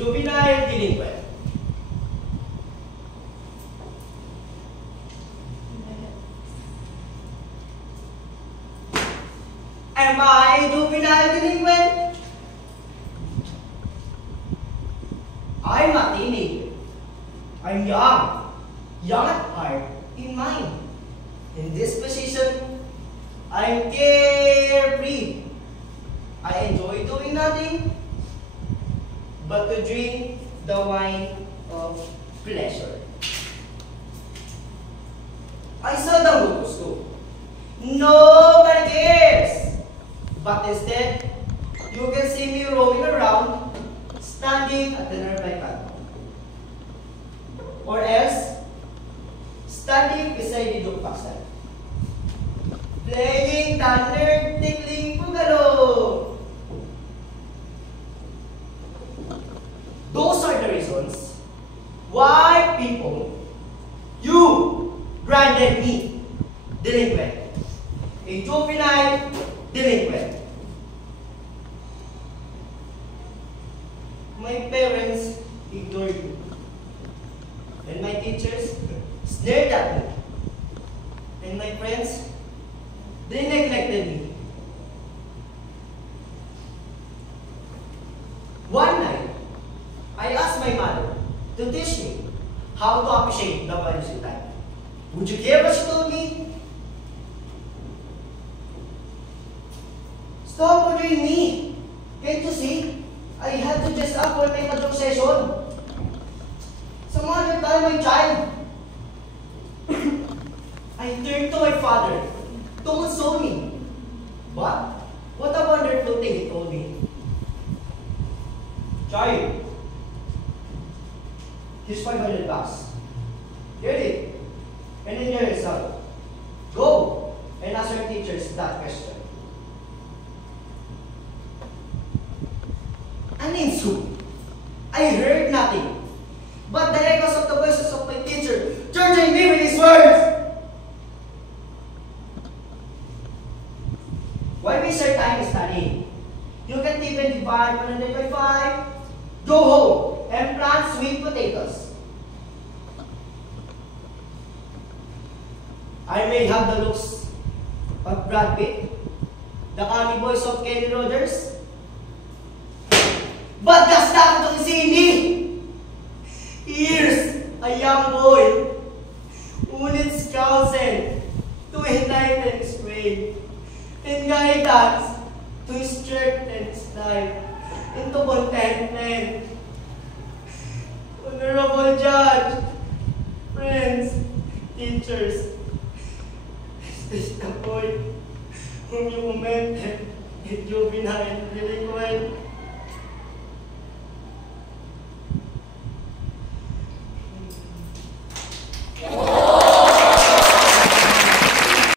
juvenile delinquent. Am I a juvenile delinquent? I'm a teenager. I'm young at heart, in mind. In this position, I'm carefree. I enjoy doing nothing but to drink the wine of pleasure. I seldom go to school. Nobody cares. But instead, you can see me roaming around, standing at the nearby canto. Or else, standing beside the jukebox stand, playing the nerd-tickling boogaloo. Those are the reasons why people, you branded me delinquent, a juvenile delinquent. My parents ignored me, and my teachers stared at me, and my friends, they neglected me. One night, I asked my mother to teach me how to appreciate the values in life. Would you care what she told me? Stop bothering me. Can't you see? I had to dress up for my major session. Some other time, my child. I turned to my father to console me. But, what a wonderful thing he told me. Child, here's $500. Get it, and enjoy yourself. Go and ask your teachers that question. An insult. I heard nothing but the echoes of the voices of my teacher charging me with his words. Why waste your time studying? You can't even divide 100 by 5. Go home and plant sweet potatoes. I may have the looks of Brad Pitt, the army voice of Kenny Rogers, but that's not what you see me. Here's a young boy who needs counsel to enlighten his way and guidance to strengthen his life into contentment. Honorable Judge, friends, teachers, this is the boy whom you commended in juvenile delinquent.